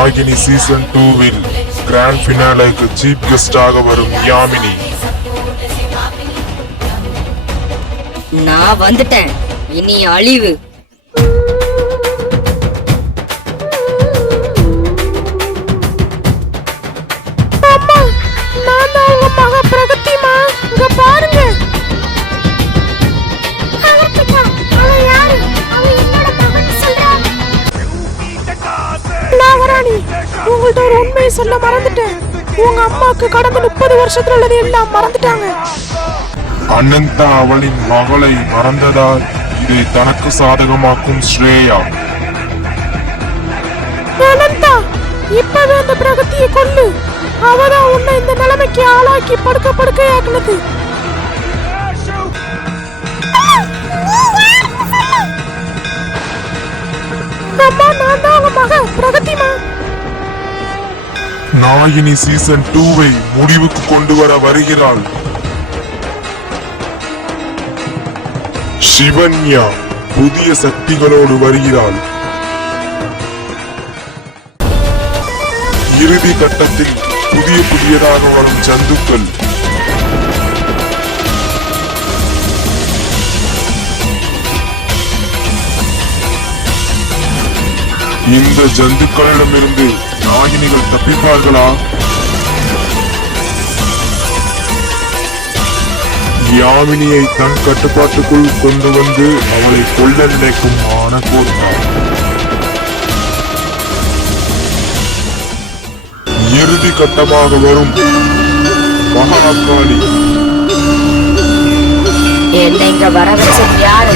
நாகினி season 2வில் grand ஃபினாலேக்கு chief கெஸ்டாக வரும் யாமினி. நான் வந்துட்டேன், இனி அழிவு. உங்கள்ட்ட ஒரு உண்மையை சொல்ல மறந்துட்டேன். உங்க அம்மாக்கு கடந்த 30 வருஷத்துல உள்ளது எல்லாம் மறந்துட்டாங்க. அனந்தா அவளின் மகளை மறந்ததால் இதை தனக்கு சாதகமாக்கும் ஸ்ரேயா. அனந்தா, இப்பவே அந்த பிரகதியை கொல்லு. அவதான் உன்னை இந்த நிலைமைக்கு ஆளாக்கி படுக்கையாக்குனது. அம்மா, நான் தான் உங்க மக பிரகதிமா. நாகினி சீசன் 2வை முடிவுக்கு கொண்டு வர வருகிறாள். சிவன்யா புதிய சக்திகளோடு வருகிறாள். இறுதி கட்டத்தில் புதியதாக வரும் சந்துக்கள். இந்த ஜந்துக்களிடமிருந்து நாகினிகள் தப்பிப்பார்களா? யாமினியை தன் கட்டுப்பாட்டுக்குள் கொண்டு வந்து அவளை கொல்ல நினைக்கும் ஆனகோண்டா. இறுதி கட்டமாக வரும் மகாகாளி. என்னை இங்க வர வச்சது யாரு?